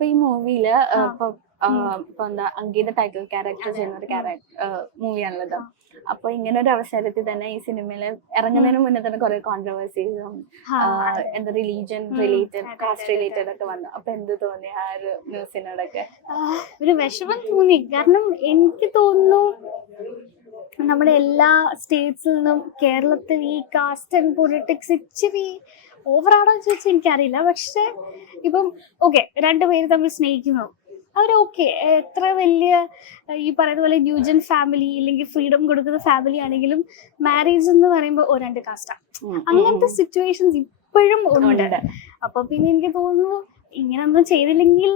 ഇപ്പൊ ഈ മൂവിയില് ഇപ്പൊ എന്താ അങ്കിയുടെ ടൈറ്റിൽ ക്യാരക്ടർ ചെയ്യുന്ന ഒരു മൂവിയാണല്ലോ. അപ്പൊ ഇങ്ങനെ ഒരു അവസരത്തിൽ തന്നെ ഈ സിനിമയില് ഇറങ്ങുന്നതിന് മുന്നേ തന്നെ കുറെ കോൺട്രവേഴ്സീസും എന്താ റിലീജിയൻ റിലേറ്റഡ്, കാസ്റ്റ് റിലേറ്റഡ് ഒക്കെ വന്നു. അപ്പൊ എന്ത് തോന്നി ആ ഒരു ന്യൂസിനോടൊക്കെ? ഒരു വിഷമം തോന്നി. കാരണം എനിക്ക് തോന്നുന്നു നമ്മുടെ എല്ലാ സ്റ്റേറ്റ്സിൽ നിന്നും കേരളത്തിൽ ഈ കാസ്റ്റ് ആൻഡ് പൊളിറ്റിക്സ് ഇച്ചിരി ഓവറാണെന്ന് ചോദിച്ചാൽ എനിക്കറിയില്ല. പക്ഷെ ഇപ്പം ഓക്കെ, രണ്ടുപേര് തമ്മിൽ സ്നേഹിക്കുന്നു, അവരൊക്കെ എത്ര വലിയ ഈ പറയുന്ന പോലെ ന്യൂജൻ ഫാമിലി ഇല്ലെങ്കിൽ ഫ്രീഡം കൊടുക്കുന്ന ഫാമിലി ആണെങ്കിലും മാരേജ് എന്ന് പറയുമ്പോൾ രണ്ട് കാസ്റ്റാണ്. അങ്ങനത്തെ സിറ്റുവേഷൻസ് ഇപ്പോഴും ഉണ്ട്. അപ്പൊ പിന്നെ എനിക്ക് തോന്നുന്നു ഇങ്ങനൊന്നും ചെയ്തില്ലെങ്കിൽ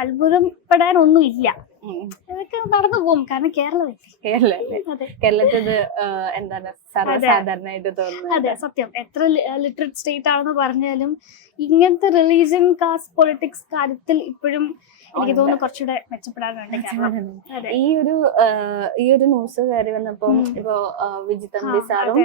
അത്ഭുതപ്പെടാൻ ഒന്നും ഇല്ല, അതൊക്കെ നടന്നു പോകും. കാരണം കേരളത്തിൽ എന്താണ് സർവ്വസാധാരണമായിട്ട് തോന്നുന്നത്. അതെ, സത്യം. എത്ര ലിറ്ററേറ്റ് സ്റ്റേറ്റ് ആണെന്ന് പറഞ്ഞാലും ഇങ്ങനത്തെ റിലീജിയൻ, കാസ്റ്റ്, പൊളിറ്റിക്സ് കാര്യത്തിൽ ഇപ്പോഴും എനിക്ക് തോന്നുന്നു കുറച്ചുകൂടെ മെച്ചപ്പെടാനുണ്ട്. ഈ ഒരു ന്യൂസ് കയറി വന്നപ്പോ ഇപ്പൊ വിജിത് തമ്പി സാറും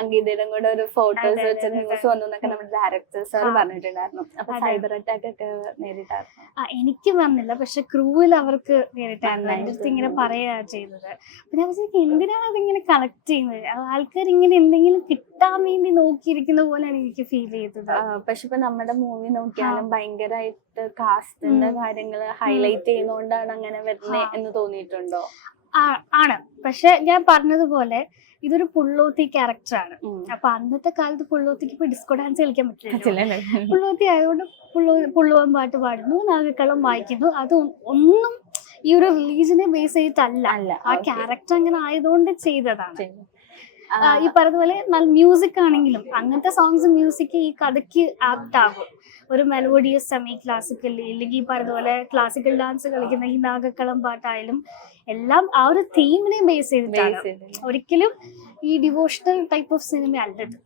അംഗീതയുടെ കൂടെ ഒരു ഫോട്ടോസ് വെച്ച ന്യൂസ് വന്നു എന്നൊക്കെ നമ്മുടെ ഡയറക്ടർ സാർ പറഞ്ഞിട്ടുണ്ടായിരുന്നു. അപ്പൊ സൈബർ അറ്റാക്ക് ഒക്കെ നേരിട്ടായിരുന്നു? എനിക്ക് വന്നില്ല, പക്ഷെ ക്രൂവിൽ അവർക്ക് നേരിട്ടായിരുന്നു. എൻ്റെ അടുത്ത് ഇങ്ങനെ പറയാ ചെയ്തത്. അപ്പൊ ഞാൻ വിചാരിക്കും എന്തിനാണ് അതിങ്ങനെ കളക്ട് ചെയ്യുന്നത്? ആൾക്കാർ ഇങ്ങനെ എന്തെങ്കിലും കിട്ടാൻ വേണ്ടി നോക്കിയിരിക്കുന്ന പോലെയാണ് എനിക്ക് ഫീൽ ചെയ്തത്. പക്ഷെ ഇപ്പൊ നമ്മുടെ മൂവി നോക്കിയാലും ഭയങ്കരമായിട്ട് കാസ്റ്റിന്റെ കാര്യങ്ങൾ ഹൈലൈറ്റ് ചെയ്യുന്നോണ്ടാണ് അങ്ങനെ വരുന്നത് എന്ന് തോന്നിയിട്ടുണ്ടോ? ആണ്. പക്ഷെ ഞാൻ പറഞ്ഞതുപോലെ ഇതൊരു പുള്ളോത്തി ക്യാരക്ടറാണ്. അപ്പൊ അന്നത്തെ കാലത്ത് പുള്ളോത്തിക്ക് ഇപ്പൊ ഡിസ്കോ ഡാൻസ് കളിക്കാൻ പറ്റില്ല. പുള്ളോത്തി ആയതുകൊണ്ട് പുള്ളുവൻ പാട്ട് പാടുന്നു, നാഗക്കളം വായിക്കുന്നു. അത് ഒന്നും ഈ ഒരു റിലീജിയനെ ബേസ് ചെയ്തിട്ടല്ല, ആ ക്യാരക്ടർ അങ്ങനെ ആയതുകൊണ്ട് ചെയ്തതാണ്. ഈ പറഞ്ഞതുപോലെ നല്ല മ്യൂസിക് ആണെങ്കിലും അങ്ങനത്തെ സോങ്സ് മ്യൂസിക് ഈ കഥയ്ക്ക് ആപ്റ്റ് ആകും. ഒരു മെലോഡിയസ് സെമി ക്ലാസിക്കൽ ഇല്ലെങ്കിൽ ഈ പറഞ്ഞതുപോലെ ക്ലാസിക്കൽ ഡാൻസ് കളിക്കുന്ന ഈ നാഗക്കളം പാട്ടായാലും എല്ലാം ആ ഒരു തീമിനെ ബേസ് ചെയ്തിട്ടാണ്. ഒരിക്കലും ഈ ഡിവോഷണൽ ടൈപ്പ് ഓഫ് സിനിമ അല്ലത്.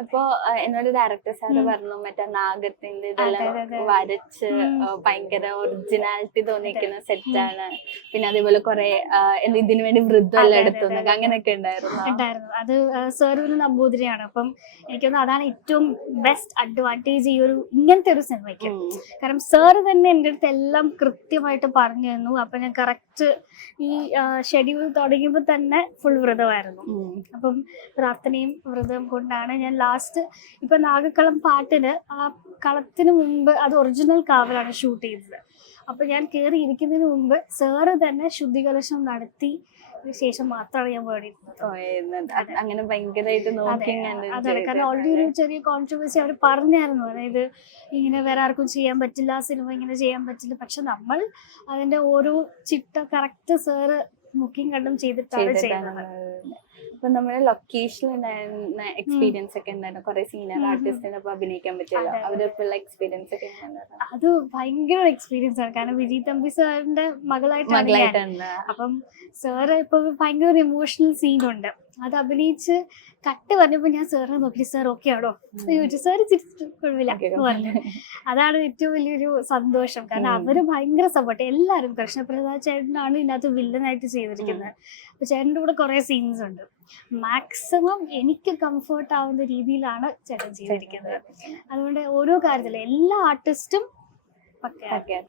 അപ്പൊ എന്നോട് ഡയറക്ടർ സാറ് പറഞ്ഞു മറ്റേ നാഗത്തിന്റെ ഇതെല്ലാം വരച്ച് ഭയങ്കര ഒറിജിനാലിറ്റി തോന്നിക്കുന്ന സെറ്റാണ്. പിന്നെ അതേപോലെ കുറെ ഇതിനു വേണ്ടി വൃദ്ധമെല്ലാം എടുത്തു അങ്ങനെയൊക്കെ ഉണ്ടായിരുന്നു. അത് സാർ നമ്പൂതിരിയാണ്. അപ്പം എനിക്കൊന്ന് അതാണ് ഏറ്റവും ബെസ്റ്റ് അഡ്വാൻറ്റേജ് ഈ ഒരു ഇങ്ങനത്തെ ഒരു സിനിമയ്ക്ക്. കാരണം സാറ് തന്നെ എൻ്റെ അടുത്ത് എല്ലാം കൃത്യമായിട്ട് പറഞ്ഞു തന്നു. അപ്പൊ ഞാൻ കറക്റ്റ് ഈ ഷെഡ്യൂൾ തുടങ്ങിയപ്പോൾ തന്നെ ഫുൾ വ്രതമായിരുന്നു. അപ്പം പ്രാർത്ഥനയും വ്രതം കൊണ്ടാണ് ഞാൻ ലാസ്റ്റ് ഇപ്പൊ നാഗക്കളം പാട്ടിന് ആ കളത്തിന് മുമ്പ് അത് ഒറിജിനൽ കാവലാണ് ഷൂട്ട് ചെയ്തത്. അപ്പൊ ഞാൻ കയറി ഇരിക്കുന്നതിന് മുമ്പ് സാറ് തന്നെ ശുദ്ധികലശം നടത്തി ശേഷം മാത്രമാണ് ഞാൻ പോയിരുന്നത്. അങ്ങനെ ഭയങ്കരമായിട്ട് അതാണ്. കാരണം ഓൾറെഡി ഒരു ചെറിയ കോൺട്രവേഴ്സി അവർ പറഞ്ഞായിരുന്നു. അതായത് ഇങ്ങനെ വേറെ ആർക്കും ചെയ്യാൻ പറ്റില്ല, സിനിമ ഇങ്ങനെ ചെയ്യാൻ പറ്റില്ല. പക്ഷെ നമ്മൾ അതിന്റെ ഓരോ ചിട്ട കറക്റ്റ് സാറ് ബുക്കിംഗ് കണ്ടും ചെയ്തിട്ടാണ് ചെയ്യുന്നത്. ഇപ്പൊ നമ്മുടെ ലൊക്കേഷനിൽ ഉണ്ടായിരുന്ന എക്സ്പീരിയൻസ് ഒക്കെ ഉണ്ടായിരുന്നു. കുറെ സീനിയർ ആർട്ടിസ്റ്റിനൊപ്പം അഭിനയിക്കാൻ പറ്റില്ല, അവരൊക്കെയുള്ള എക്സ്പീരിയൻസ് ഒക്കെ അത് ഭയങ്കര എക്സ്പീരിയൻസ് ആണ്. കാരണം വിജയ് തമ്പി സാറിന്റെ മകളായിട്ടാണ്. അപ്പം സാറ് ഇപ്പൊ ഭയങ്കര ഇമോഷണൽ സീനുണ്ട്. അത് അഭിനയിച്ച് കട്ട് പറഞ്ഞപ്പോ ഞാൻ സാറിനെ നോക്കി, സാർ ഓക്കെ ആണോ ചോദിച്ചു. സാറ് ചിരിച്ചിട്ട് കുഴപ്പമില്ല പറഞ്ഞു. അതാണ് ഏറ്റവും വലിയൊരു സന്തോഷം. കാരണം അവര് ഭയങ്കര സപ്പോർട്ട്. എല്ലാവരും കൃഷ്ണപ്രസാദ് ചേട്ടനാണ് ഇതിനകത്ത് വില്ലനായിട്ട് ചെയ്തിരിക്കുന്നത്. അപ്പൊ ചേട്ടൻ്റെ കൂടെ കുറെ സീൻസ് ഉണ്ട്. മാക്സിമം എനിക്ക് കംഫർട്ട് ആവുന്ന രീതിയിലാണ് ചേട്ടൻ ചെയ്തിരിക്കുന്നത്. അതുകൊണ്ട് ഓരോ കാര്യത്തിലും എല്ലാ ആർട്ടിസ്റ്റും പക്കയാണ്.